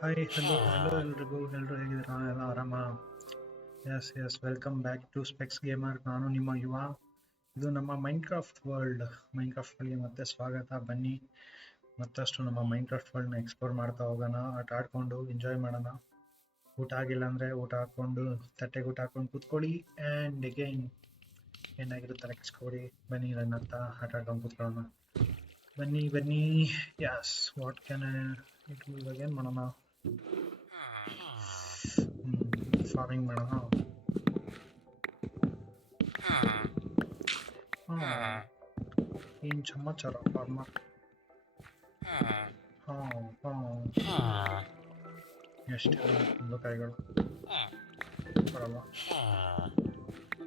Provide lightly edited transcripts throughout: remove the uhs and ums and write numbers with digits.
Hi hello ಎಲ್ಲರೂ ಹೇಗಿದ್ದೀರಾ? ಎಲ್ಲ ಆರಾಮ? Yes welcome back to Specs Gamer. ನಾನು ನಿಮ್ಮ ಯುವ. ಇದು ನಮ್ಮ ಮೈನ್ಕ್ರಾಫ್ಟ್ ವರ್ಲ್ಡ್. ಮೈನ್ಕ್ರಾಫ್ಟ್ಗೆ ಮತ್ತೆ ಸ್ವಾಗತ. ಬನ್ನಿ ಮತ್ತಷ್ಟು ನಮ್ಮ ಮೈನ್ಕ್ರಾಫ್ಟ್ ವರ್ಲ್ಡ್ನ ಎಕ್ಸ್ಪ್ಲೋರ್ ಮಾಡ್ತಾ ಹೋಗೋಣ. ಆಟ ಆಡ್ಕೊಂಡು ಎಂಜಾಯ್ ಮಾಡೋಣ. ಊಟ ಆಗಿಲ್ಲ ಅಂದರೆ ಊಟ ಹಾಕ್ಕೊಂಡು ತಟ್ಟೆಗೆ ಊಟ ಹಾಕೊಂಡು ಕೂತ್ಕೊಳ್ಳಿ. ಆ್ಯಂಡ್ ಅಗೈನ್ ಏನಾಗಿರುತ್ತೆ ಕೆಸ್ಕೊಡಿ. ಬನ್ನಿ ನನ್ನ ಹತ್ತ ಆಟ ಆಡ್ಕೊಂಡು ಕೂತ್ಕೊಳ್ಳೋಣ. ಬನ್ನಿ ಯಸ್ ವಾಟ್ ಕ್ಯಾನ್ ಇವಾಗ ಏನು ಮಾಡೋಣ? ಫಾರ್ಮಿಂಗ್ ಮಾಡೋಣ. ಏನು ಸಮಾಚಾರ ಫಾರ್ಮರ್? ಎಷ್ಟು ಕುಂಬಳಕಾಯಿಗಳು ಬರಲ್ಲ.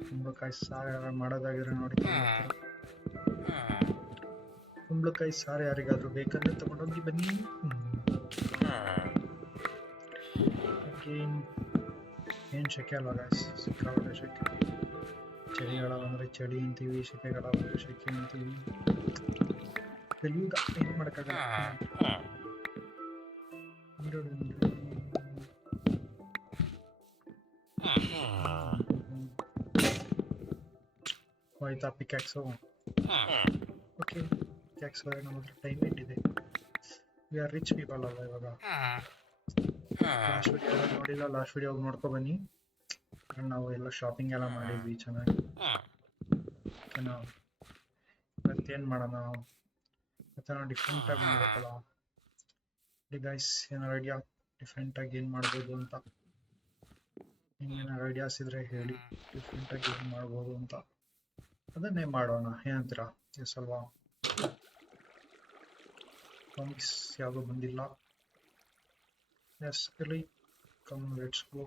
ಕುಂಬಳಕಾಯಿ ಸಾರು ಮಾಡೋದಾಗಿದ್ರೆ ನೋಡಿ. ಕುಂಬಳಕಾಯಿ ಸಾರು ಯಾರಿಗಾದ್ರೂ ಬೇಕಂದ್ರೆ ತಗೊಂಡೋಗಿ ಬನ್ನಿ. ಏನು ಶೆಕೆ ಅಲ್ವಾ ಗಾಯ್ಸ್? ಸಿಕ್ಕಾಪಟ್ಟೆ ಶೆಕೆ. ಚಳಿಗಾಲ ಬಂದರೆ ಚಳಿ ಅಂತೀವಿ, ಶೆಕೆಗಾಲ ಬಂದರೆ ಶೆಕೆ ಅಂತೀವಿ. ಕಲಿಯುಗ, ಏನು ಮಾಡೋಕ್ಕಾಗಲ್ಲ. ಹೋಯ್ತಾ ಪಿಕ್ಯಾಕ್ಸು? ಓಕೆ, ಪಿಕ್ಯಾಕ್ಸ್ ನಮ್ಮ ಹತ್ರ ಟೈಮ್ ಏನಿದೆ. ವಿ ಆರ್ ರಿಚ್ ಪೀಪಲ್ ಅಲ್ಲ ಇವಾಗ. ಲಾಸ್ಟ್ ವಿಡಿಯೋ ನೋಡಿಲ್ಲ, ಲಾಸ್ಟ್ ವಿಡಿಯೋ ನೋಡ್ಕೊ ಬನ್ನಿ. ನಾವು ಎಲ್ಲ ಶಾಪಿಂಗ್ ಎಲ್ಲ ಮಾಡಿದ್ವಿ ಚೆನ್ನಾಗಿ. ಓಕೆನಾ? ಮತ್ತೇನು ಮಾಡೋಣ? ಮತ್ತೆ ನಾವು ಡಿಫ್ರೆಂಟಾಗಿ ಮಾಡಬೇಕಲ್ಲ. ಗೈಸ್ ಏನಾರು ಐಡಿಯಾ ಡಿಫ್ರೆಂಟಾಗಿ ಏನು ಮಾಡ್ಬೋದು ಅಂತ? ನಿಮ್ಗೇನಾರು ಐಡಿಯಾಸ್ ಇದ್ರೆ ಹೇಳಿ, ಡಿಫ್ರೆಂಟಾಗಿ ಏನು ಮಾಡ್ಬೋದು ಅಂತ. ಅದನ್ನೇ ಮಾಡೋಣ, ಏನಂತೀರಾ? ಎಸ್ ಅಲ್ವಾ? ಕಾಮಿಕ್ಸ್ ಯಾವುದೂ ಬಂದಿಲ್ಲ. Yes really come let's go.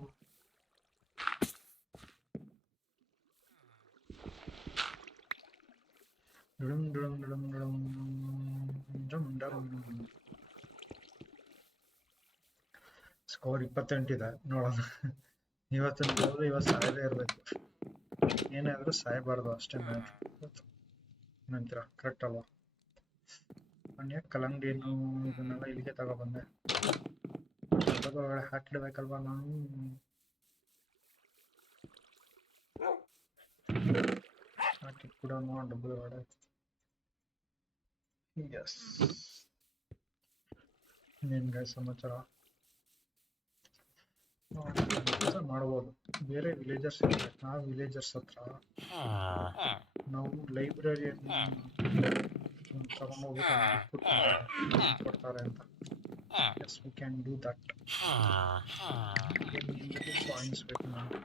Score 28 ಇದೆ, ನೋಡೋಣ. ಇವತ್ತು ಸಾಯದೇ ಇರಬೇಕು. ಏನಾದರೂ ಸಾಯಬಾರ್ದು ಅಷ್ಟೇ ಮ್ಯಾಟ್ರ್. ಏನಂತೀರ? ಕರೆಕ್ಟ್ ಅಲ್ವಾ? ನಾನು ಯಾಕೆ ಕಲ್ಲಂಗಡಿಯನ್ನು ಇದನ್ನೆಲ್ಲ ಇಲ್ಲಿಗೆ ತಗೊಬಂದೆ? ಒಳಗಡೆ ಹಾಕಿಡ್ಬೇಕಲ್ವಾ ನಾನು? ಹಾಕಿಟ್ಬಿಡೋಣ ಡಬ್ಬದ ಒಳಗಡೆ. ಎಸ್. ಇನ್ನೇನು ಗಾಯ್ಸ್ ಸಮಾಚಾರ? ಮಾಡ್ಬೋದು. ಬೇರೆ ವಿಲೇಜರ್ಸ್ ಇರ್ತಾರೆ. ನಾವು ವಿಲೇಜರ್ಸ್ ಹತ್ರ ನಾವು ಲೈಬ್ರರಿಯನ್ನು ತಗೊಂಡೋಗ್ಬಿಟ್ಟು ಕೊಡ್ತಾರೆ ಅಂತ. Yes we can do that. Coins ಬೇಕು ನಮಗೆ.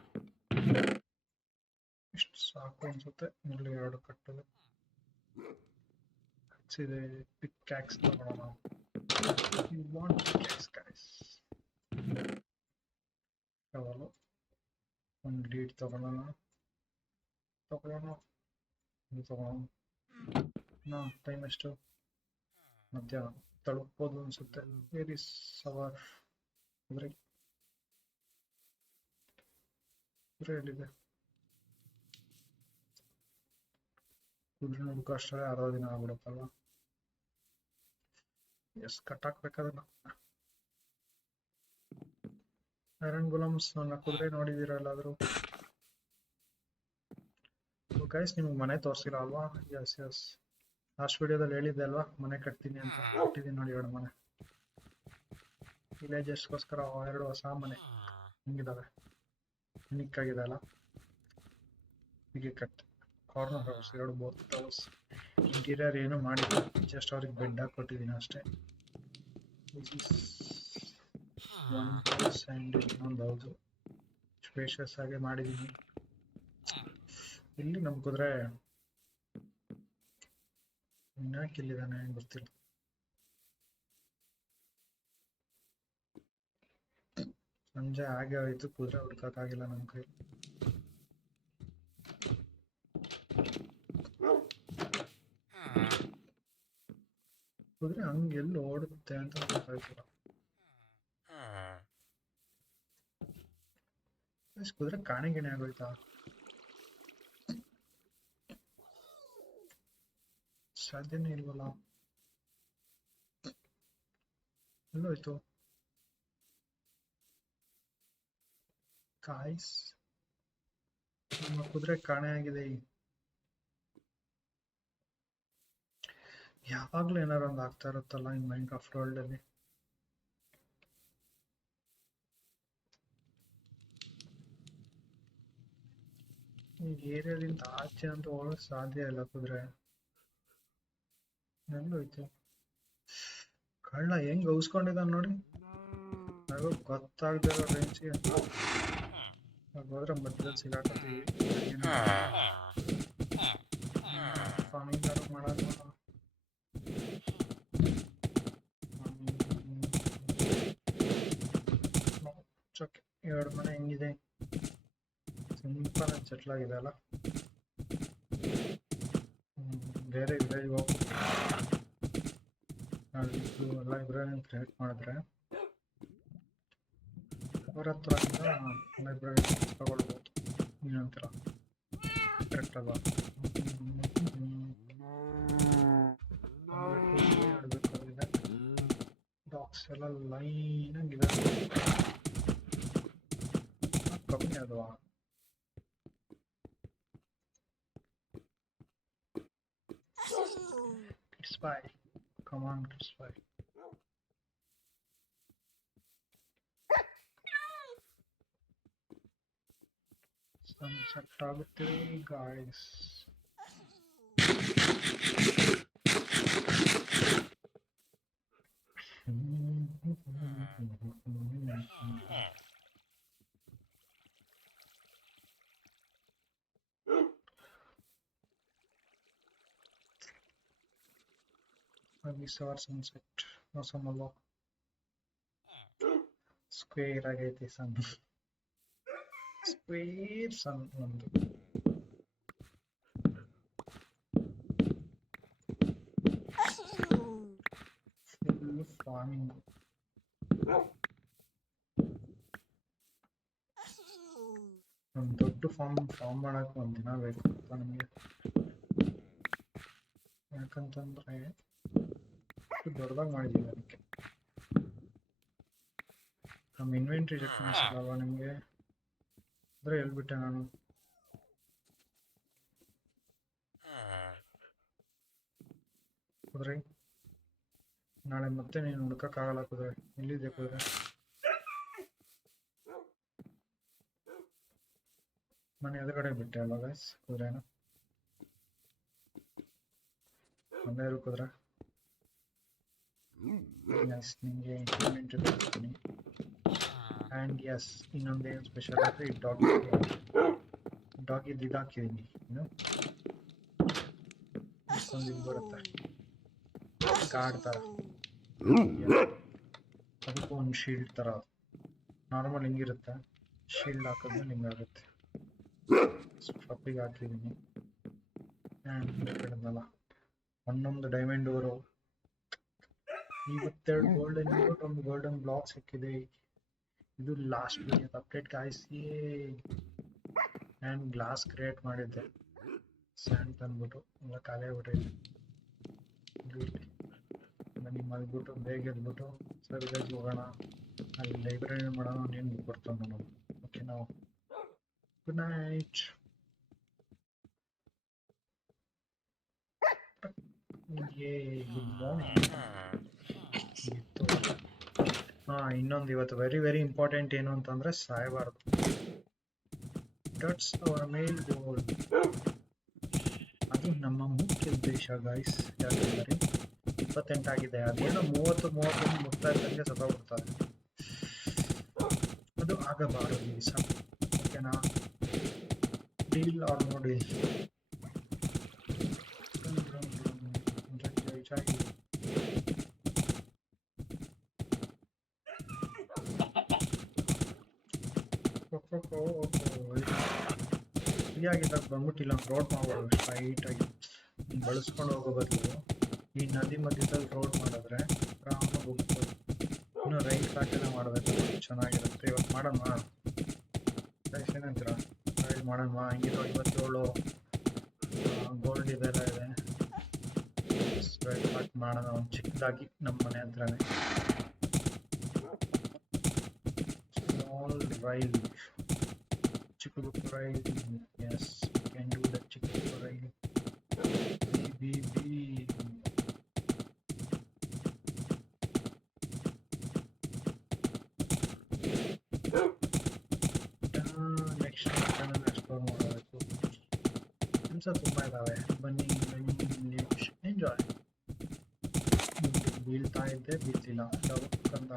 ಇಷ್ಟು ಸಾಕು ಅನ್ಸುತ್ತೆ. ಇಲ್ಲಿ 2 ಕಟ್ಟಲು ಕಟ್ಸಿದೆ. ಪಿಕ್ಯಾಕ್ಸ್ ತಗೊಳ್ಳೋಣ. You want pickaxe guys? ಯಾವಾಗಲೂ ಒಂದು ಲೀಡ್ ತಗೊಳ್ಳೋಣ. ಇದು ತಗೊಳ್ಳೋಣ. ಟೈಮ್ ಎಷ್ಟು? ಮಧ್ಯಾಹ್ನ. ತಲುಪೋದು ಅನ್ಸುತ್ತೆ. ವೇರ್ ಇಸ್ ಅವರ್ ಕುದುರೆ? ಎಲ್ಲಿದೆ? ಕುದುರೆ ಹುಡುಕಷ್ಟೇ ಅರ್ಧ ದಿನ ಆಗ್ಬಿಡುತ್ತಲ್ವ? ಎಸ್, ಕಟ್ಟಾಕ್ಬೇಕಾದ್ರೆ ಐರನ್ ಗುಲಾಮ್ಸ್ ನನ್ನ ಕುದುರೆ ನೋಡಿದ್ದೀರಾ ಎಲ್ಲಾದರೂ? ಗೈಸ್ ನಿಮ್ಗೆ ಮನೆ ತೋರಿಸಿಲ್ಲ ಅಲ್ವಾ? ಎಸ್ ಲಾಸ್ಟ್ ವಿಡಿಯೋದಲ್ಲಿ ಹೇಳಿದ್ದೆ ಅಲ್ವಾ ಮನೆ ಕಟ್ತೀನಿ ಅಂತ. ಕಟ್ಟಿದ್ದೀನಿ ನೋಡಿ 2 ಮನೆ. ವಿಲೇಜರ್ಸ್ಗೋಸ್ಕರ 2 ಹೊಸ ಮನೆ ಹಿಂಗಿದ್ದಾವೆ. ಯುನಿಕ್ ಆಗಿದೆ ಅಲ್ಲ? ಹೀಗೆ cut corner house, 2 both house. Interior ಏನು ಮಾಡಿಲ್ಲ, ಜಸ್ಟ್ ಅವ್ರಿಗೆ ಬೆಡ್ ಹಾಕೊಟ್ಟಿದ್ದೀನಿ ಅಷ್ಟೇ. ಒನ್ ಹೌಸ್ ಆ್ಯಂಡ್ ಇನ್ನೊಂದು ಹೌದು ಸ್ಪೇಷಿಯಸ್ ಆಗಿ ಮಾಡಿದ್ದೀನಿ. ಇಲ್ಲಿ ನಮ್ಮ ಕುದುರೆ ಇನ್ನಾಕಿಲ್ಲಿದ್ದಾನೆ ಗೊತ್ತಿಲ್ಲ. ಸಂಜೆ ಹಾಗೆ ಹೋಯ್ತು, ಕುದುರೆ ಹುಡ್ಕೋಕ್ಕಾಗಿಲ್ಲ ನಮ್ಮ ಕೈ. ಕುದುರೆ ಹಂಗೆಲ್ಲಿ ಓಡುತ್ತೆ ಅಂತ ಗೊತ್ತಾಯ್ತಿಲ್ಲ. ಕುದುರೆ ಕಾಣೆಗಿಣೆ ಆಗೋಯ್ತಾ? ಸಾಧ್ಯನೇ ಇಲ್ವಲ್ಲ. ಎಲ್ಲೋಯ್ತು? ಗಾಯ್ಸ್, ನಮ್ಮ ಕುದುರೆ ಕಾಣೆಯಾಗಿದೆ. ಯಾವಾಗ್ಲೂ ಏನಾರು ಒಂದು ಆಗ್ತಾ ಇರುತ್ತಲ್ಲ ಈ ಮೈಂಡ್ ಕ್ರಾಫ್ಟ್ ವರ್ಲ್ಡ್ ಅಲ್ಲಿ. ಈ ಏರಿಯಾದಿಂದ ಆಚೆ ಅಂತ ಹೋಗಕ್ ಸಾಧ್ಯ ಇಲ್ಲ ಕುದುರೆ. ಎಲ್ಲೋಯ್ತು ಕಳ್ಳ? ಹೆಂಗ್ ಉಸ್ಕೊಂಡಿದ್ದಾನ ನೋಡಿ. ನನಗೂ ಗೊತ್ತಾಗ್ದಿರೋ ರೇಂಜ್ಗೆ ಹೋದ್ರೆ ಮಧ್ಯದಲ್ಲಿ ಸಿಗಾಕತ್ತೀವಿ. ಫಾರ್ಮಿಂಗ್ ಮಾಡೋದು. ಎರಡು ಮನೆ ಹೆಂಗಿದೆ, ಸಿಂಪಲ್ ಆಗಿ ಸೆಟ್ಲ್ ಆಗಿದೆ ಅಲ್ಲ. ಬೇರೆ ವಿಲೇಜ್ ಹೋಗ್ಬಿಟ್ಟು ಲೈಬ್ರರಿ ಕ್ರಿಯೇಟ್ ಮಾಡಿದ್ರೆ ಅವ್ರ ಹತ್ರ ಲೈಬ್ರರಿ ತಗೊಳ್ಬೋದು. ಏನಂತೀರ? ಕರೆಕ್ಟ್ ಅಲ್ವಾ? ಡಾಕ್ಸ್ ಎಲ್ಲ ಲೈನ್ ಆಗಿದೆ. ಕಮ್ಮಿ ಅಲ್ವಾ? It's fine. Come on, it's fine. Sunset ಆಗುತ್ತೆ guys. We saw sunset. Awesome ಅಲ್ವಾ? ಸ್ಕ್ವೇರ್ ಆಗೈತಿ ಸನ್. ಸ್ಕ್ವೇರ್ ಸನ್ ಒಂದು. Full farming. ಒಂದು ದೊಡ್ಡ ಫಾರ್ಮ್ ಮಾಡಕ್ಕೆ ಒಂದು ದಿನ ಬೇಕು ಅಂತ ನಮಗೆ. ಯಾಕಂತಂದ್ರೆ ದೊಡ್ಡದಾಗಿ ಮಾಡಿದ್ದೀವಿ ಅದಕ್ಕೆ. ನಮ್ಮ ಇನ್ವೆಂಟ್ರಿ ಚೆಕ್ ಮಾಡಿಸಲ್ವಾ ನಿಮಗೆ? ಅಂದ್ರೆ ಹೇಳ್ಬಿಟ್ಟೆ ನಾನು. ಕುದುರೆ ನಾಳೆ ಮತ್ತೆ ನೀನು ಹುಡ್ಕಕ್ಕಾಗಲ್ಲ. ಕುದುರೆ ಎಲ್ಲಿದೆ? ಕುದುರೆ ಮನೆ ಎದುರುಗಡೆ ಬಿಟ್ಟೆ ಅಲ್ವಾ ಗೈಸ್ ಕುದುರೆನ? ಒಂದೇ ಇರು ಕುದುರೆ. ಎಸ್, ನಿಮಗೆ ಇನ್ವೆಂಟ್ರಿ ಕೊಡ್ತೀನಿ. ಆ್ಯಂಡ್ ಎಸ್, ಇನ್ನೊಂದೇನು ಸ್ಪೆಷಲ್ ಅಂದರೆ ಈ ಡಾಗಿದ್ದು ಇದು ಹಾಕಿದ್ದೀನಿ. ಇನ್ನು ಇಷ್ಟೊಂದು ಇದು ಬರುತ್ತೆ ಗಾರ್ಡ್ ಥರ. ಅದಕ್ಕೂ ಒಂದು ಶೀಲ್ಡ್ ಥರ. ನಾರ್ಮಲ್ ಹಿಂಗಿರುತ್ತೆ, ಶೀಲ್ಡ್ ಹಾಕಿದ್ಮೇಲೆ ಹಿಂಗಾಗುತ್ತೆ. ಸ್ಟಫಿಗೆ ಹಾಕಿದ್ದೀನಿ. ಆ್ಯಂಡ್ ಹೇಳಿದ್ನಲ್ಲ, ಒಂದೊಂದು ಡೈಮಂಡ್ ಡೋರು, 22 ಗೋಲ್ಡನ್ ಯೂನಿಟ್, ಒಂದು ಗೋಲ್ಡನ್ ಬ್ಲಾಕ್ ಸಿಕ್ಕಿದೆ. ಇದು ಲಾಸ್ಟ್ ವಿಡಿಯೋದ ಅಪ್ಡೇಟ್ ಕಾಯಿಸಿ. ಆ್ಯಂಡ್ ಗ್ಲಾಸ್ ಕ್ರಿಯೇಟ್ ಮಾಡಿದ್ದೆ, ಸ್ಯಾಂಡ್ ತಂದ್ಬಿಟ್ಟು ಎಲ್ಲ ಖಾಲಿ ಆಗ್ಬಿಟ್ಟಿದೆ. ನನಗೆ ಮಲ್ಬಿಟ್ಟು ಬೇಗ ಎದ್ಬಿಟ್ಟು ಸರ್ ವಿಲೇಜ್ ಹೋಗೋಣ, ಅಲ್ಲಿ ಲೈಬ್ರರಿ ಮಾಡೋಣ, ನೀನು ಬುಕ್ ಬರ್ತಾವೆ ನಾನು. ಓಕೆ, ನಾವು ಗುಡ್ ನೈಟ್. Good morning. ಇನ್ನೊಂದು ಇವತ್ತು ವೆರಿ ವೆರಿ ಇಂಪಾರ್ಟೆಂಟ್ ಏನು ಅಂತಂದ್ರೆ ಸಾಯಬಾರ್ದು. That's our main goal. ಅದು ನಮ್ಮ ಮುಖ್ಯ ಉದ್ದೇಶ ಗೈಸ್. ಯಾಕಂದರೆ 28 ಆಗಿದೆ, ಅದೇನೋ 30-31 ಮುಕ್ತಾ ಇದ್ದಂಗೆ ಸತ್ತೋಗ್ಬಿಡ್ತಾರೆ. ಅದು ಆಗಬಾರದು ಈ ದಿವಸ. ಓಕೆನಾ? Deal or no deal. ಫ್ರೀಯಾಗಿದ್ದಾಗ ಬಂದ್ಬಿಟ್ಟಿಲ್ಲ ರೋಡ್ ಮಾಡ್ಬಾರ್ದು. ಸ್ಟ್ರೈಟಾಗಿ ಬಳಸ್ಕೊಂಡು ಹೋಗೋ ಬದಲು ಈ ನದಿ ಮಧ್ಯದಲ್ಲಿ ರೋಡ್ ಮಾಡಿದ್ರೆ ಆರಾಮಾಗಿ ಹೋಗ್ಬೋದು. ಇನ್ನು ರೈಲ್ ಟ್ರ್ಯಾಕೆಲ್ಲ ಮಾಡಬೇಕು, ಚೆನ್ನಾಗಿರುತ್ತೆ. ಇವತ್ತು ಮಾಡೋಣ ಏನಂತೀರ? ರೈಲ್ ಮಾಡೋಣ. ಹಂಗಿರೋ 57 ಗೋಲ್ಡ್ ಇದೆಲ್ಲ ಇದೆ. ರೈಲ್ ಟ್ರ್ಯಾಕ್ ಮಾಡೋಣ ಒಂದು ಚಿಕ್ಕದಾಗಿ ನಮ್ಮ ಮನೆ ಹತ್ರನೇ. Small rail Crocodile. Yes, we can do the chicken crocodile. B. Next channel explore ಮಾಡಬೇಕು. ಕೆಲಸ ತುಂಬ ಇದ್ದಾವೆ. ಬನ್ನಿ ಎಂಜಾಯ್. ಬೀಳ್ತಾ ಇದ್ದೆ, ಬೀಳ್ತಿಲ್ಲ ಅಂತ.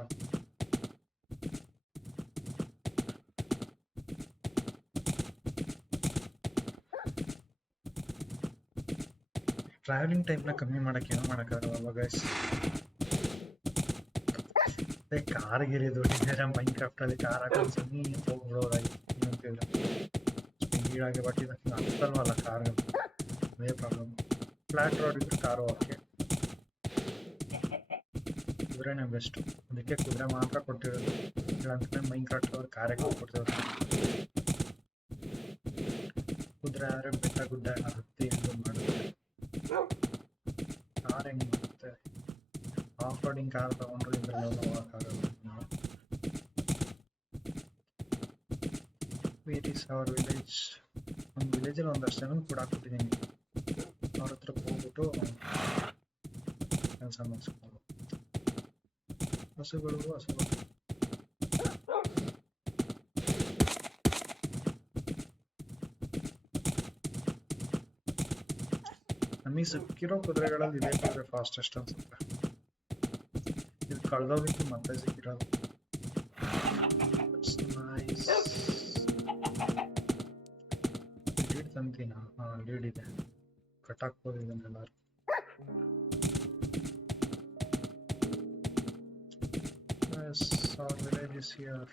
ಟ್ರಾವೆಲಿಂಗ್ ಟೈಮ್ನ ಕಮ್ಮಿ ಮಾಡೋಕ್ಕೆ ಏನೋ ಮಾಡೋಕ್ಕಾಗಲ್ಲ ಗೈಸ್. ಕಾರ್ ಗಿರಿ ದುಡ್ಡಿದ್ದಾರೆ ಮೈನ್ಕ್ರಾಫ್ಟಲ್ಲಿ. ಕಾರ್ ಹಾಕೊಂಡು ಸುಮ್ಮನೆ ಹೋಗ್ಬಿಡೋದಾಗಿ ಅಂತಿದ್ರೆ ಸ್ಪೀಡಾಗಿ. ಬಟ್ ಇದಕ್ಕೆ ಆಗ್ತಲ್ವಲ್ಲ ಕಾರ್ಗಳು, ಅದೇ ಪ್ರಾಬ್ಲಮ್. ಫ್ಲಾಟ್ ರೋಡ್ ಇದ್ರೆ ಕಾರು ಓಕೆ, ಕುದುರೆನೇ ಬೆಸ್ಟು. ಅದಕ್ಕೆ ಕುದುರೆ ಮಾತ್ರ ಕೊಟ್ಟಿರೋದು. ಇಲ್ಲಾಂತಂದರೆ ಮೈನ್ಕ್ರಾಫ್ಟ್ ಅವ್ರು ಕಾರೇ ಕೊಟ್ಟಿರೋದು. ಕುದುರೆ ಆದರೆ ಬೆಟ್ಟ ಗುಡ್ಡ ಎಲ್ಲ ಹತ್ತಿ ಎಂದು ಮಾಡಿದ್ರೆ ಕಾರ್ ಹೆಂಗೆ ಬರುತ್ತೆ? ಆಫ್ ರೋಡಿಂಗ್ ಕಾರ್ ತಗೊಂಡ್ರೆ ಇದನ್ನೆಲ್ಲ ಹೋಗೋಕ್ಕಾಗಲ್ಲ. Where is our village? ಒಂದು ವಿಲೇಜಲ್ಲಿ ಒಂದಷ್ಟು ಜನ ಕೂಡ ಹಾಕ್ಬಿಟ್ಟಿದ್ದೀನಿ. ಅವ್ರ ಹತ್ರ ಹೋಗ್ಬಿಟ್ಟು ಕೆಲಸ ಮಾಡಿಸ್ಕೊಂಡು. ಹಸುಗಳು ನಮಗೆ ಸಿಕ್ಕಿರೋ ಕುದುರೆಗಳಲ್ಲಿ ಇದೇ ಕುದುರೆ ಫಾಸ್ಟೆಸ್ಟ್ ಅನ್ಸುತ್ತೆ. ಇದು ಕಳೆದೋಗಿತ್ತು ಮತ್ತೆ ಸಿಕ್ಕಿರೋದು. ಲೀಡ್ ತಂತೀನ? ಲೀಡ್ ಇದೆ, ಕಟ್ಟಾಕ್ಬೋದು ಇದನ್ನೆಲ್ಲರೂ. Our village is here.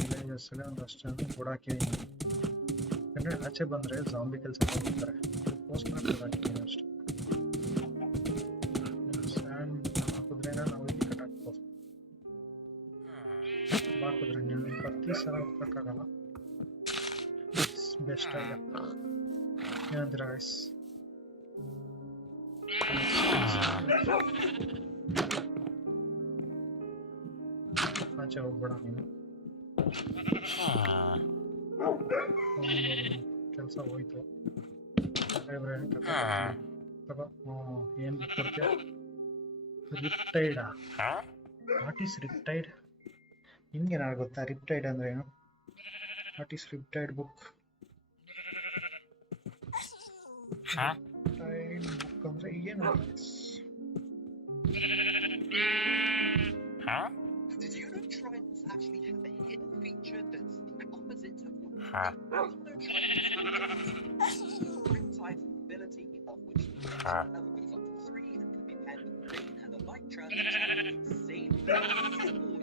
Villages ಒಂದಷ್ಟು ಜನ ಕೂಡಾಕಿದ್ದೀನಿ. ಯಾಕಂದರೆ ಆಚೆ ಬಂದರೆ ಜಾಂಬಿ ಕೆಲಸ ಮಾಡ್ತಾರೆ, ಅದಕ್ಕೋಸ್ಕರ ಕೂಡಾಕಿದ್ದೀನಿ ಅಷ್ಟೇ. ಸ್ಯಾಂಡ್ ನಮ್ಮ ಕುದುರೆನ ನಾವು ಇಲ್ಲಿ ಕಟ್ಟಾಕ್ಬೋದು. ಬಾ ಕುದುರೆ, ನೀವು ಪ್ರತಿ ಸಲ ಹೋಗೋಕ್ಕಾಗಲ್ಲ. ಬೆಸ್ಟ್ ಆಗ ಏನಂದ್ರೆ ಗೈಸ್, ಆಚೆ ಹೋಗ್ಬೇಡ ನೀನು. ಕೆಲಸ ಹೋಯ್ತು. ಏನು ಕೊಡ್ತೀಯ? ರಿಪ್ಟೈಡಾ? What is ರಿಪ್ಟೈಡ್? ನಿಮ್ಗೇನಾರು ಗೊತ್ತಾ ರಿಪ್ಟೈಡ್ ಅಂದ್ರೆ ಏನು? What is riptide book? Book ಅಂದ್ರೆ ಏನು? Did you know trends actually have a hidden feature that's the opposite of what type ability of which level goes up to 3 and can be paired with green and a light trend? Same or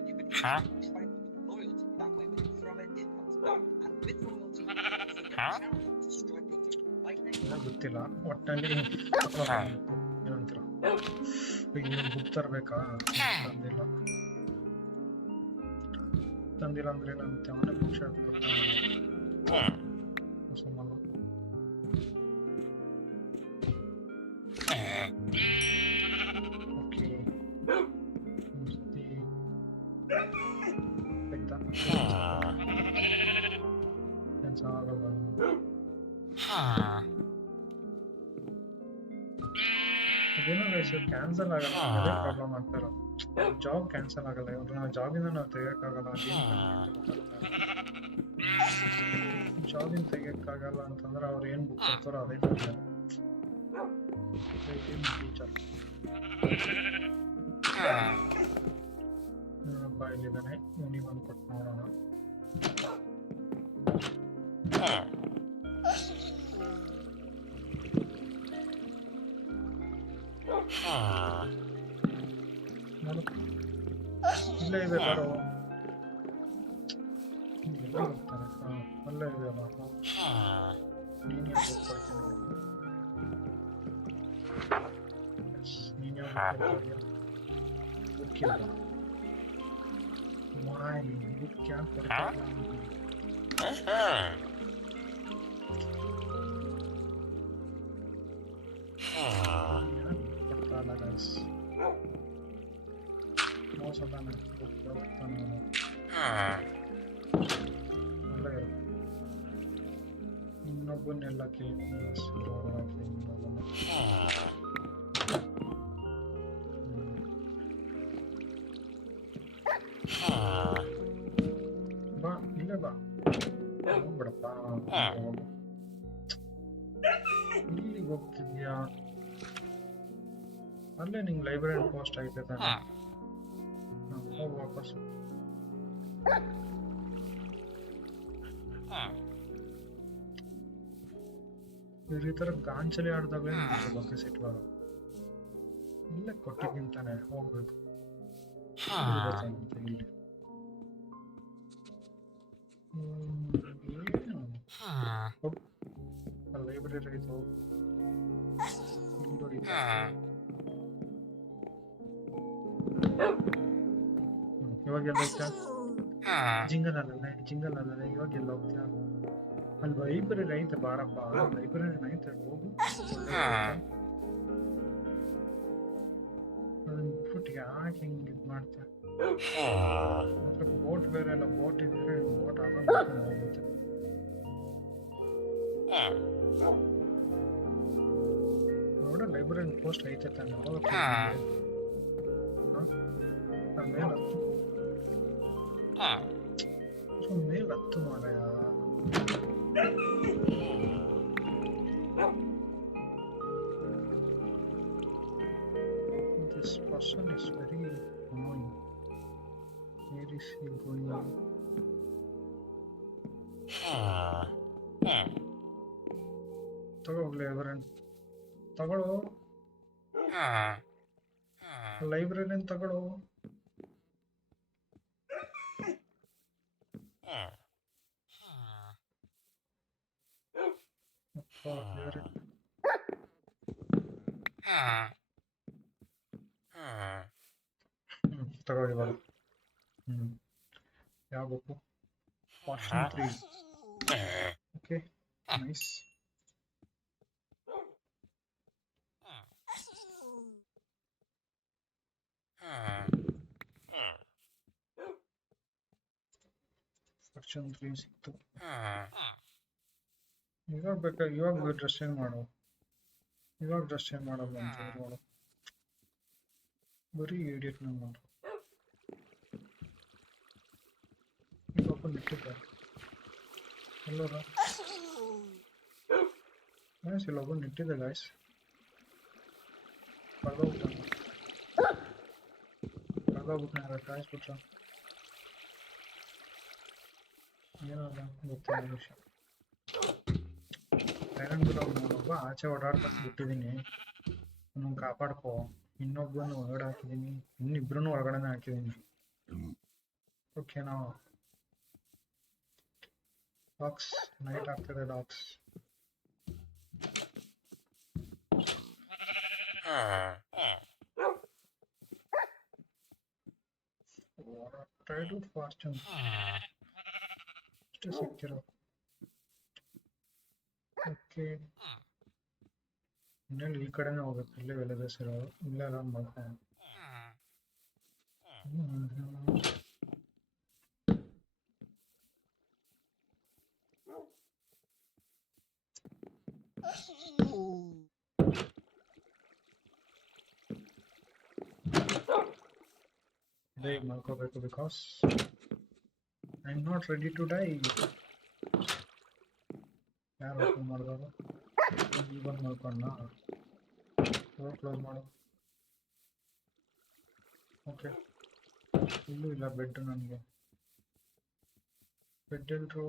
you can try with loyalty. That way when you throw it, it comes back. And with loyalty, you can also get channel to strike up to lightning. ಗೊತ್ತಿಲ್ಲ ಒಟ್ಟಲ್ಲಿ ಏನಂತೀರ? Book ತರಬೇಕಾ? ತಂದಿಲ್ಲ ಅಂದ್ರೆ ಏನಂತೆ? ಅವನೇ book shop ಕೊಡ್ತಾನೆ. Okay, ಕೆಲಸ ಆಗಲ್ಲ. ಅದೇನೋ ಕ್ಯಾನ್ಸಲ್ ಆಗಲ್ಲ, ಅದೇ ಪ್ರಾಬ್ಲಮ್ ಆಗ್ತಾ ಇರೋದು. ಜಾಬ್ ಕ್ಯಾನ್ಸಲ್ ಆಗಲ್ಲ, ಇವ್ರನ್ನ ಜಾಬಿಂದ ನಾವು ತೆಗಿಯೋಕ್ಕಾಗಲ್ಲ. ಜಾಬಿಂದ ತೆಗಿಯೋಕ್ಕಾಗಲ್ಲ ಅಂತಂದ್ರೆ ಅವ್ರು ಏನು ಬುಕ್ ಕೊಡ್ತಾರೋ ಅದೇ ಟೀಚರ್. ಹಬ್ಬ ಇಲ್ಲಿದ್ದಾನೆ, ಇವನಿಗೊಂದು ಕೊಟ್ಟು ನೋಡೋಣ. ಇಲ್ಲೇ ಇದೆ ಬರೋ. ಎಲ್ಲ ಹೋಗ್ತಾನೆ. ಅಲ್ಲೇ ಇದೆ ಅಲ್ಲ, ನೀನು ಯಾಕೆ ಹೋಗ್ಕೊಡ್ತೀನಿ? ನೀನು ಯಾಕೆ ಹೋಗ್ಕೊಡ್ತೀಯ? ಬುಕ್ ಇಲ್ಲ. ವಾಯ್ ಬುಕ್ ಯಾಕೆ ಕೊಡ್ತೀಯ? ಯಾಕೆ ಮೋಸ ತಾನೆ ಹೋಗ್ತಾನೆ ಅಲ್ಲ ಇನ್ನೊಬ್ಬನ್ನೆಲ್ಲ ಕ್ಲೀನ್ ಬಾ ಇಲ್ಲೇ ಬಾ ಹೋಗ್ಬಿಡಪ್ಪ ಇಲ್ಲಿಗೆ ಹೋಗ್ತಿದ್ಯಾ ಅಲ್ಲೇ ನಿಂಗೆ ಲೈಬ್ರರಿ ಪೋಸ್ಟ್ ಐತೆ ತಾನೆ ಹೋಗಿ ವಾಪಸ್ ಈ ತರ ಗಾಂಚಲಿ ಆಡ್ದಾಗಲೇ ನಿಮ್ಗೆ ಬಗ್ಗೆ ಸಿಟ್ಟು ಬರೋದು ಇಲ್ಲೇ ಕೊಟ್ಟಿದ್ದಿಂತಾನೆ ಹೋಗ್ಬೇಕು ಇಲ್ಲಿ ಲೈಬ್ರರಿ ಐತೆ ಹೋಗು ಇವಾಗ ಎಲ್ಲ ಹೋಗ್ತಾ ಜಿಂಗಲ್ ಅಲ್ಲ ಇವಾಗ ಎಲ್ಲ ಹೋಗ್ತಾ ಅಲ್ಲಿ ಲೈಬ್ರರಿ ಐತೆ ಬಾರಪ್ಪ ಲೈಬ್ರರಿ ಐತೆ ಹೋಗು ಅದನ್ನ ಬಿಟ್ಬಿಟ್ಟು ಯಾಕೆ ಹಿಂಗೆ ಇದು ಮಾಡ್ತಾ ಬೋಟ್ ಬೇರೆ ಎಲ್ಲ ಬೋಟ್ ಇದ್ರೆ ಬೋಟ್ ಆಗುತ್ತೆ ನೋಡ ಲೈಬ್ರರಿ ಪೋಸ್ಟ್ ಐತೆ ತಾನೆ ಮೇಲೆ ಹತ್ತು ಮಾರಾಯ this person is very annoying. Where is he going? ತಗೋ ತಗೊಳ್ಳೋ ಲೈಬ್ರರಿನ ತಗೊಳ್ಳೋ ತಗೋ ಇವಾಗ ಯಾವ book Portion 3 okay nice Portion 3 ಸಿಕ್ತು ಇವಾಗ ಡ್ರೆಸ್ ಚೇಂಜ್ ಮಾಡು ಅಂತ ನೋಡು ಬರೀ ಇಡಿಯಟ್ ಮಾಡು ಓಪನ್ ಇಟ್ಟಿದ್ದ ಎಲ್ಲೋರ ಇಲ್ಲ ಓಪನ್ ಇಟ್ಟಿದ್ದೆ ಗಾಯ್ಸ್ ಕಳ್ದೋಗ್ಬಿಟ್ಟು ಕಾಯಿಸ್ಬಿಟ್ರ ಏನಲ್ಲ ಗೊತ್ತಿಲ್ಲ ವಿಷಯ ನಾನೊಬ್ಬ ಆಚೆ ಓಡಾಡ್ಕೊಂಡು ಬಿಟ್ಟಿದ್ದೀನಿ ಅವನು ಕಾಪಾಡ್ಕೋ ಇನ್ನೊಬ್ಬನು ಹೊರಗಡೆ ಹಾಕಿದ್ದೀನಿ ಇನ್ನಿಬ್ರು ಹೊರಗಡೆನೇ ಹಾಕಿದ್ದೀನಿ ಓಕೆನಾ ಡಾಕ್ಸ್ ನೈಟ್ ಆಗ್ತದೆ ಡಾಕ್ಸ್ ಟ್ರೈ ಟು ಫಾರ್ಚೂನ್ ಅಷ್ಟೇ ಸಿಕ್ಕಿರೋ ಓಕೆ ಇನ್ನೇನು ಈ ಕಡೆನೇ ಹೋಗ್ಬೇಕು ಇಲ್ಲೇ ವೆಲೆದಸ್ ಇರೋದು ಇಲ್ಲೇ ಆರಾಮ್ ಮಾಡ್ಕೊಂಡು ಇದೇ ಮಾಡ್ಕೋಬೇಕು because I am not ready to die ಯಾರು ಓಪನ್ ಮಾಡಿದವರು ಈ ಬಂದು ಮಾಡ್ಕೊಂಡ ಕ್ಲೋಸ್ ಮಾಡು ಓಕೆ ಇಲ್ಲೂ ಇಲ್ಲ ಬೆಡ್ ನನಗೆ ಬೆಡ್ ಎಲ್ರು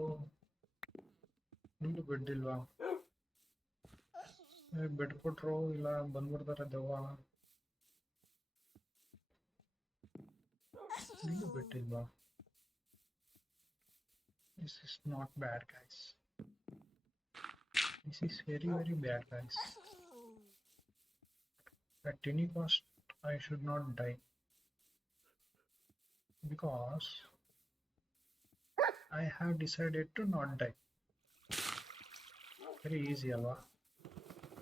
ಇಲ್ಲೂ ಬೆಡ್ ಇಲ್ವಾ ಬೆಡ್ ಕೊಟ್ರು ಇಲ್ಲ ಬಂದ್ಬಿಡ್ತಾರೆ ದೆವ್ವ ಇಲ್ಲೂ ಬೆಡ್ ಇಲ್ವಾ this is not bad guys this is very bad guys at any cost I should not die because I have decided to not die very easy alva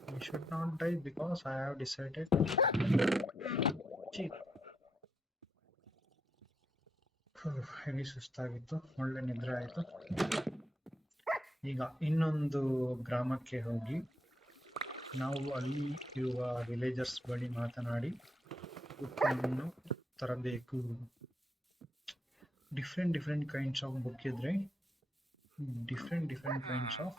I should not die because I have decided cheap heavy ಸುಸ್ತಾಗಿತ್ತು, ಒಳ್ಳೆ ನಿದ್ರೆ ಆಯಿತು. ಈಗ ಇನ್ನೊಂದು ಗ್ರಾಮಕ್ಕೆ ಹೋಗಿ ನಾವು ಅಲ್ಲಿ ಇರುವ ವಿಲೇಜರ್ಸ್ ಬಳಿ ಮಾತನಾಡಿ ಬುಕ್ಕನ್ನು ತರಬೇಕು. ಡಿಫ್ರೆಂಟ್ ಕೈಂಡ್ಸ್ ಆಫ್ ಬುಕ್ ಇದ್ರೆ ಡಿಫ್ರೆಂಟ್ ಕೈಂಡ್ಸ್ ಆಫ್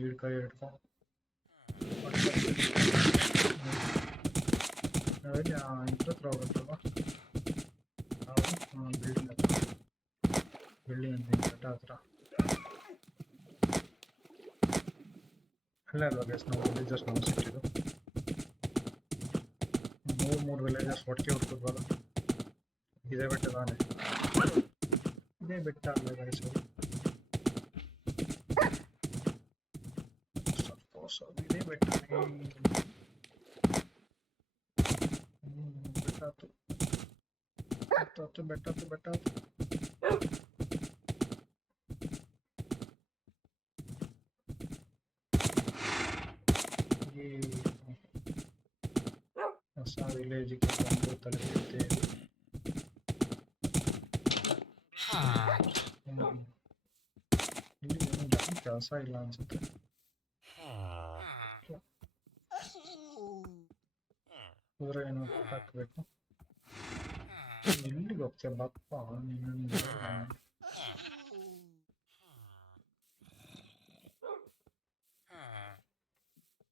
ಲೀಡ್ ಕೈ ಹಿಡ್ಕೊ ಇದ್ರ ಹತ್ರ ಹೋಗುತ್ತಲ್ವ ನಾವು ಬಿಲ್ಡಿಂಗ್ ಅಂತ ಬೆಟ್ಟ ಹತ್ರ ಅಲ್ಲೇ ಅಲ್ವಾ ಗೈಸ್ ನಾವು ವಿಲೇಜರ್ಸ್ ನಮ್ಗೆ ಸಿಕ್ಕಿದ್ದು. ಮೂರು ವಿಲೇಜರ್ಸ್ ಒಟ್ಟಿಗೆ ಹುಡ್ಕೋದ್ವಲ್ಲ, ಇದೇ ಬೆಟ್ಟ ತಾನೆ, ಇದೇ ಬೆಟ್ಟ ಅಲ್ಲ ಗೈಸ್ ಅದು. ಇದೇ ಬೆಟ್ಟನೇ ಬೆಟ್ಟ ಹೊಸ ವಿಲೇಜಿಗೆ ಬಂದು ತಲುಪಿದ್ದೇವೆ. ಇಲ್ಲಿ ಏನು ಜಾಸ್ತಿ ಕೆಲಸ ಇಲ್ಲ ಅನ್ಸುತ್ತೆ. ಕುದುರೆ ಏನು ಹಾಕಬೇಕು. ಎಲ್ಲಿಗೆ ಹೋಗ್ತೀಯ ಬಪ್ಪ ನೀನು?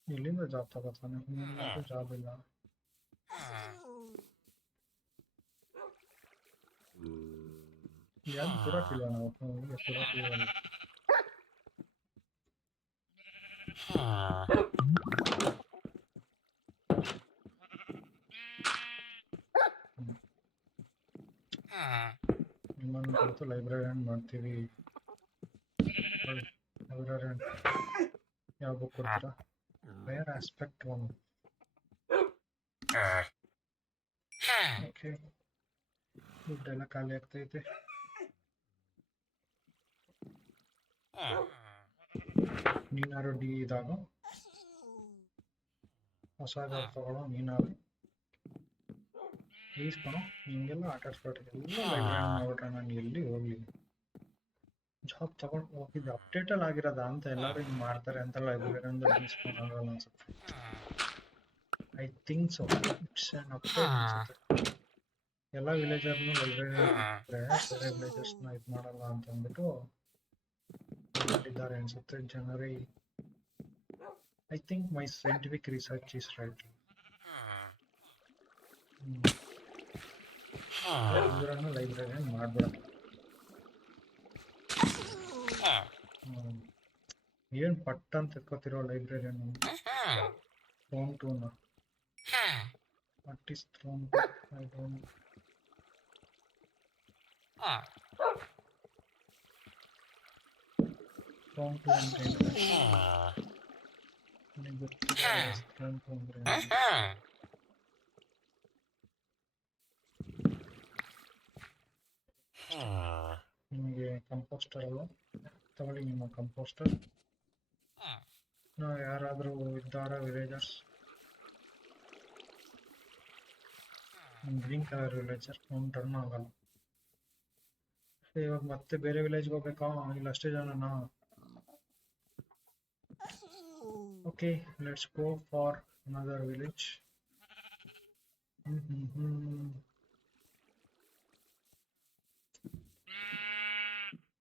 ಇಲ್ಲಿಂದ ಜಾಬ್ ತಗೋತಾನೆ, ಜಾಬ್ ಇಲ್ಲ. ಯಾರು ಸುರಕಿಲ್ಲ ನಾವು ಸುರಕಿಲ್ಲ. ನಿಮ್ಮನ್ನು ಕುರಿತು ಲೈಬ್ರರಿಯನ್ ಮಾಡ್ತೀವಿ. ಲೈಬ್ರರಿಯನ್ ಯಾವ ಬುಕ್ ಕೊಡ್ತೀರಾ? Wear aspect 1. ಓಕೆ, ದುಡ್ಡೆಲ್ಲ ಖಾಲಿ ಆಗ್ತೈತೆ. ನೀನಾರು ಡಿ ಇದಾಗ ಹೊಸ ಜಾಬ್ ತಗೊಳ್ಳೋ. ನೀನಾರು ಪ್ಲೀಸ್ ಕಣೋ, ಹಿಂಗೆಲ್ಲ ಆಟ ಆಡ್ಸ್ಕೊಟ್ಟಿದೆ. ಎಲ್ಲ ಲೈಬ್ರರಿ ನೋಡ್ರೆ ನಾನು ಎಲ್ಲಿ ಹೋಗ್ಲಿ? ಜಾಬ್ ತಗೊಂಡು ಹೋಗಿದ್ದು ಅಪ್ಡೇಟಲ್ಲಿ ಆಗಿರೋದ ಅಂತ ಎಲ್ಲರೂ ಹಿಂಗೆ ಮಾಡ್ತಾರೆ ಅಂತ ಲೈಬ್ರರಿಯಿಂದ ಅನ್ಸ್ಕೊಳಲ್ಲ ಅನ್ಸುತ್ತೆ. I think so, it's on update ಅನ್ಸುತ್ತೆ. ಎಲ್ಲ ವಿಲೇಜರ್ನು ಲೈಬ್ರರಿ ಬೇರೆ ವಿಲೇಜರ್ಸ್ನ ಇದು ಮಾಡಲ್ಲ ಅಂತ ಅಂದ್ಬಿಟ್ಟು ಮಾಡಿದ್ದಾರೆ ಅನ್ಸುತ್ತೆ ಜನರೇ. I think my scientific research is right. ಇವರನ್ನು ಲೈಬ್ರರಿಯನ್ ಮಾಡ್ಬೇಡ. ಏನ್ ಪಟ್ಟ ಅಂತ ಎತ್ಕೋತಿರೋ ಲೈಬ್ರರಿಯನ್. ಥ್ರೋನ್ 2ನ what is throne 2? I don't. Throne 2 ಅಂತ ನನಗೆ ಗೊತ್ತಿಲ್ಲ. ಥ್ರೋನ್ 2 ಅಂದ್ರೆ ನಿಮಗೆ ಕಂಪೋಸ್ಟರ್ ಅಲ್ಲ, ತಗೊಳ್ಳಿ ನಿಮ್ಮ ಕಂಪೋಸ್ಟರ್. ಯಾರಾದರೂ ಇದ್ದಾರಾ ವಿಲೇಜರ್ಸ್? ಗ್ರೀನ್ ಕಲರ್ ವಿಲೇಜರ್ ಅವ್ನು ಟರ್ನ್ ಆಗಲ್ಲ. ಇವಾಗ ಮತ್ತೆ ಬೇರೆ ವಿಲೇಜ್ಗೆ ಹೋಗ್ಬೇಕಾ? ಇಲ್ಲ ಅಷ್ಟೇ ಜನನಾ? Okay, let's go for another village.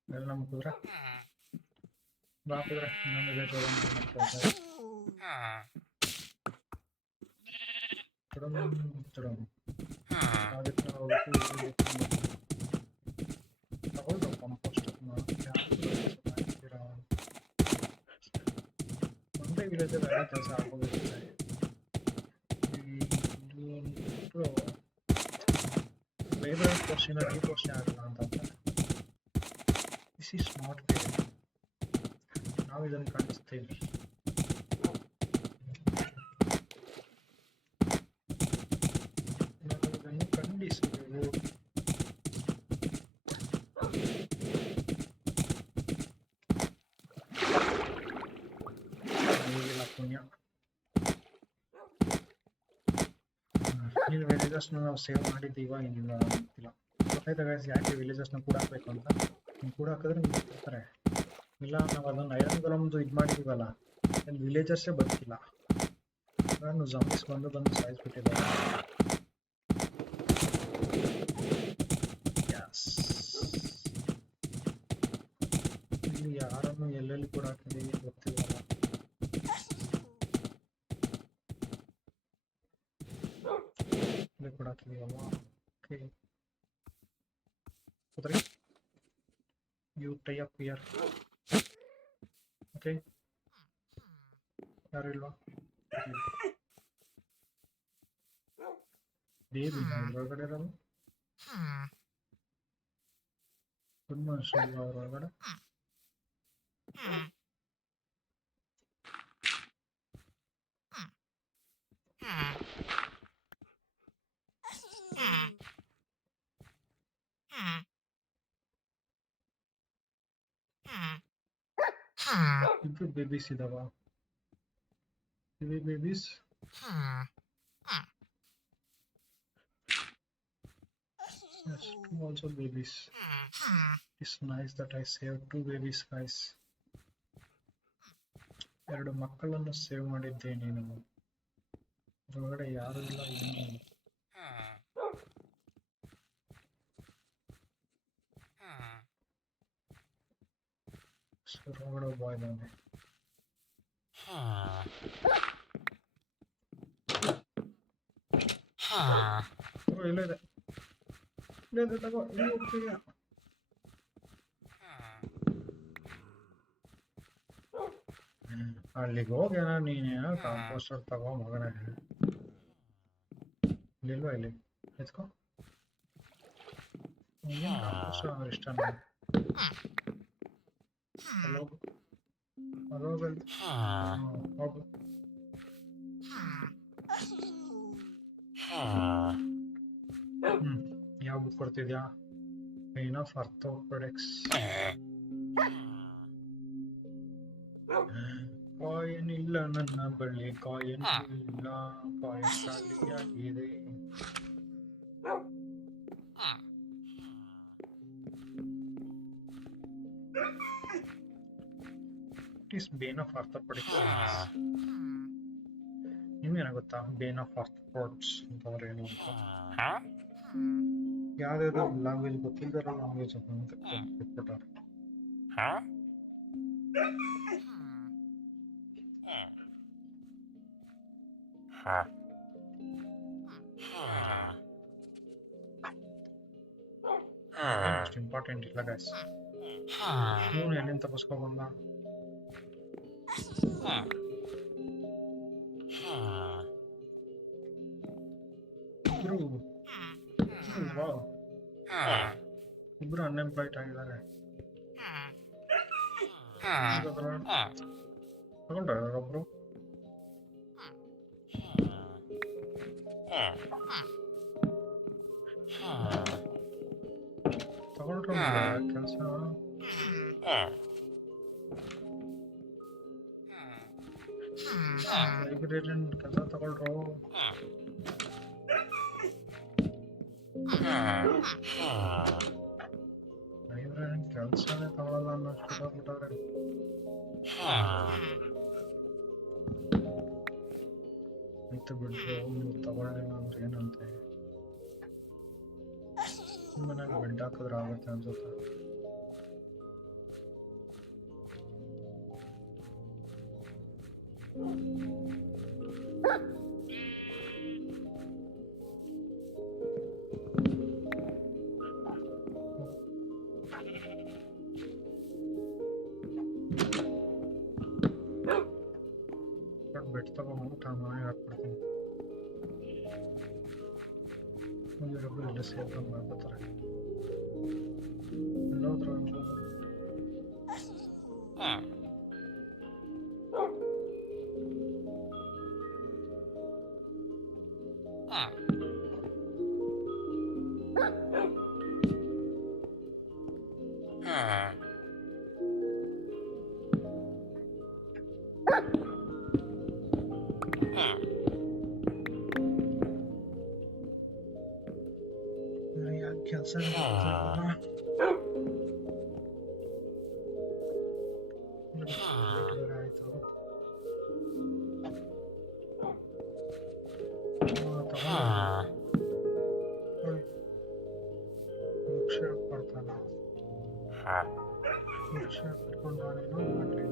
ಎಲ್ಲ ನಮ್ಮ ಕುದುರೆ ಬಾ ಕುದುರೆ, ಇನ್ನೊಂದು ವಿಲೇಜ್ ತಗೊಳ್ಳು ಕಂಪೋಸ್ಟರ್ನ. ಒಂದೇ ವಿಲೇಜಲ್ಲಿ ಎಲ್ಲ ಕೆಲಸ ಆಗೋಗಿರುತ್ತೆ. ಲೇಬರ್ ಪೋರ್ಷನ್ ಈ ಪೋರ್ಷನ್ ಆಗಲ್ಲ ಅಂತ. This is not fair. ನಾವು ಇದನ್ನು ಖಂಡಿಸ್ತೇವೆ. ನಾವು ಇದನ್ನು ಖಂಡಿಸುವೆವು. ಈಗಿಲ್ಲ ಪುಣ್ಯ. ವಿಲೇಜರ್ಸ್ನ ನಾವು ಸೇವ್ ಮಾಡಿದ್ದೀವ ಇಲ್ಲ ಗೊತ್ತಿಲ್ಲ. ಗೊತ್ತಾಯ್ತಾ ಗೈಸ್ ಯಾಕೆ ವಿಲೇಜರ್ಸ್ನ ಕೂಡ ಹಾಕ್ಬೇಕು ಅಂತ? ನೀವು ಕೂಡ ಹಾಕಿದ್ರೆ ನಿಮ್ಗೆ ಕೊಡ್ತಾರೆ. ಇಲ್ಲ ನಾವು ಅದನ್ನು ಐರನ್ ಗೋಲಮ್ದು ಇದು ಮಾಡಿದ್ದೀವಲ್ಲ, ಅಲ್ಲಿ ವಿಲೇಜರ್ಸೇ ಬದುಕಿಲ್ಲ. ನಾನು ಜಾಂಬೀಸ್ ಬಂದು ಸಾಯಿಸ್ಬಿಟ್ಟಿದ್ದಾರೆ. ಇಲ್ಲಿ ಯಾರನ್ನು ಎಲ್ಲೆಲ್ಲಿ ಕೂಡ ಹಾಕಿದೀವಿ ಗೊತ್ತಿಲ್ಲ. ಇಲ್ಲಿ ಕೂಡ ಹಾಕಿದೀವಲ್ಲ. Okay, you tie up here. Okay, ಯಾರು ಇಲ್ವಾ? ಬೇಬಿ ಹೊರಗಡೆ ಇರೋದು ಗುಡ್ ಮನುಷ್ಯ ಇಲ್ವಾ ಅವ್ರ ಹೊರಗಡೆ? ಇಬ್ರು ಬೇಬೀಸ್ ಇದಾವ. EV babies. Yes, two also babies. It's nice that I saved 2 babies, guys. ಎರಡು ಮಕ್ಕಳನ್ನು ಸೇವ್ ಮಾಡಿದ್ದೇನೆ ನಾನು. ಹೊರಗಡೆ ಯಾರು ಇಲ್ಲ, ಏನು ಇಲ್ಲ. ಹೊರಗಡೆ ಒಬ್ಬ ಇದ್ದಾನೆ. ಇಲ್ಲ ಇದೆ, ಇಲ್ಲ ಇದೆ, ತಗೋ. ಇಲ್ಲಿ ಹೋಗ್ತೀಯ? ಅಲ್ಲಿಗೆ ಹೋಗ್ಯಾನ ನೀನೇನೋ ಕಾಂಪೋಸ್ಟರ್ ತಗೋ ಮಗನೇ. ಇಲ್ಲಿಲ್ವಾ? ಇಲ್ಲಿ ಎತ್ಕೋ. ಕಾಂಪೋಸ್ಟರ್ ಅಂದ್ರೆ ಇಷ್ಟ ನನಗೆ. ಹೋಗು. ಯಾವ ಬುಕ್ ಕೊಡ್ತಿದ್ಯಾ? Pain of orthopaedics. ಕಾಯಿನ್ ಇಲ್ಲ ನನ್ನ ಬಳಿ, ಕಾಯಿನ್ ಇಲ್ಲ, ಕಾಯಿನ್ ಖಾಲಿಯಾಗಿದೆ. Is bane of orthopaedics. ನಿಮ್ಗೇನಾಗುತ್ತಾ ಬೇನ್ ಆಫ್ ಆರ್ಥೋಪೋಡ್ಸ್ ಅಂತಂದ್ರೆ ಏನು ಅಂತ? ಯಾವ್ದಾದ್ರು ಲ್ಯಾಂಗ್ವೇಜ್ ಗೊತ್ತಿಲ್ದಿರೋ ಲ್ಯಾಂಗ್ವೇಜ್ ಅಂತ ಕೊಟ್ಬಿಟ್ಟಾರೆ. ಅಷ್ಟು ಇಂಪಾರ್ಟೆಂಟ್ ಇಲ್ಲ ಗೈಸ್. ಇವನು ಎಲ್ಲಿಂದ ತಪ್ಪಿಸ್ಕೊ ಬಂದ? ಇಬ್ರು ಅನ್ಎಂಪ್ಲಾಯ್ಡ್ ಆಗಿದ್ದಾರೆ. ತಗೊಂಡ್ರ ಒಬ್ರು? ತಗೊಂಡ್ರ ಕೆಲಸ? ಲೈಬ್ರರಿಯನ್ ಕೆಲಸ ತಗೊಳ್ರು. ಲೈಬ್ರರಿಯನ್ ಕೆಲಸನೇ ತಗೊಳ್ಳಲ್ಲ ಅನ್ನೋಷ್ಟು ಬಿಟ್ಟಾರೆ. ಆಯ್ತು ಬಿಡ್ರು, ನೀವು ತಗೊಳ್ಳಿಲ್ಲ ಅಂದ್ರೆ ಏನಂತೆ? ಮನೆಗೆ ಬೆಡ್ ಹಾಕಿದ್ರೆ ಆಗುತ್ತೆ ಅನ್ಸುತ್ತೆ. ಬೆಡ್ ತಗೊಂಡ್ಬಿಟ್ಟು ಮನೆಗೆ ಹಾಕ್ಬಿಡ್ತೀನಿ. ಇವರೊಬ್ಬರು ಎಲ್ಲ ಸೇರ್ಕೊಂಡು ಮಾಡ್ಕೋತಾರೆ. ಎಲ್ಲೋದ್ರು ಸರಿ ಆಯ್ತು ವೃಕ್ಷ ಕೊಡ್ತಾನ ವೃಕ್ಷ ಕಟ್ಕೊಂಡವನೇನೋ ಮಾಡ್ಲಿ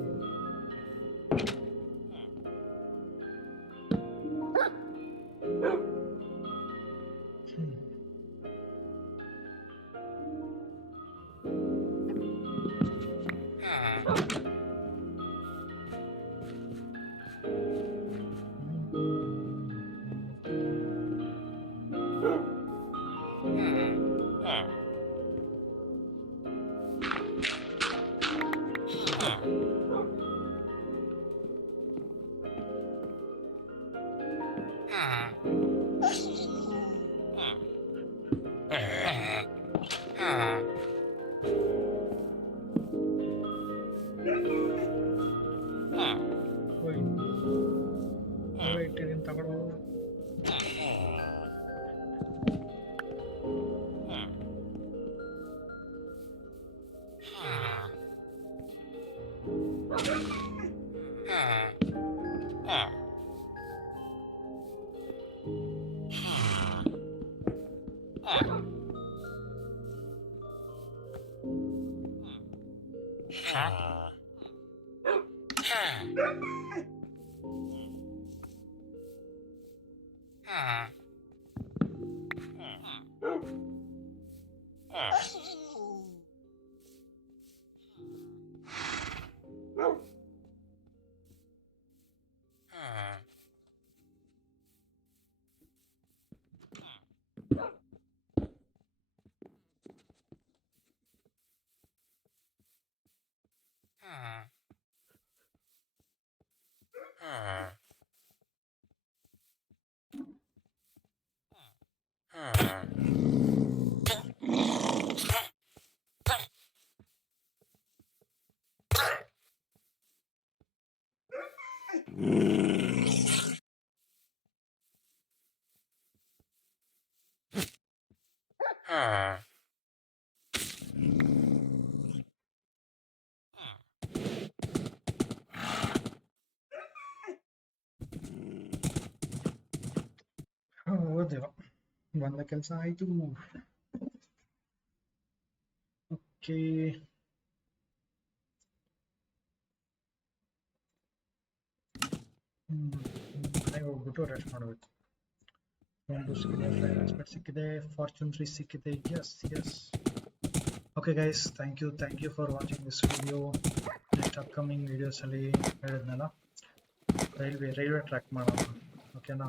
ಇಟ್ಟಿದ್ದೀನಿ ತಗೊಳ್ಳೋ ಓದೇವ ಬಂದ ಕೆಲಸ ಆಯ್ತು ಓಕೆ ಮನೆಗೆ ಹೋಗ್ಬಿಟ್ಟು ರೆಸ್ಟ್ ಮಾಡಬೇಕು ಒಂದು ಸಿಕ್ಕಿದೆ ಫಾರ್ಚೂನ್ 3 ಸಿಕ್ಕಿದೆ yes okay guys thank you for watching this video next upcoming videos ಅಲ್ಲಿ ಹೇಳಿದ್ನಲ್ಲ ರೈಲ್ವೆ ಟ್ರ್ಯಾಕ್ ಮಾಡೋಣ ಓಕೆನಾ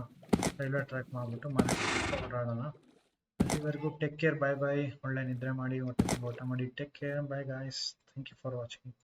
ರೈಲ್ವೆ ಟ್ರ್ಯಾಕ್ ಮಾಡಿಬಿಟ್ಟು ಮನೆ ಓಡಾಡೋಣ ಅಲ್ಲಿವರೆಗೂ ಟೇಕ್ ಕೇರ್ ಬಾಯ್ ಒಳ್ಳೆ ನಿದ್ರೆ ಮಾಡಿ ಊಟ ಮಾಡಿ take care bye guys thank you for watching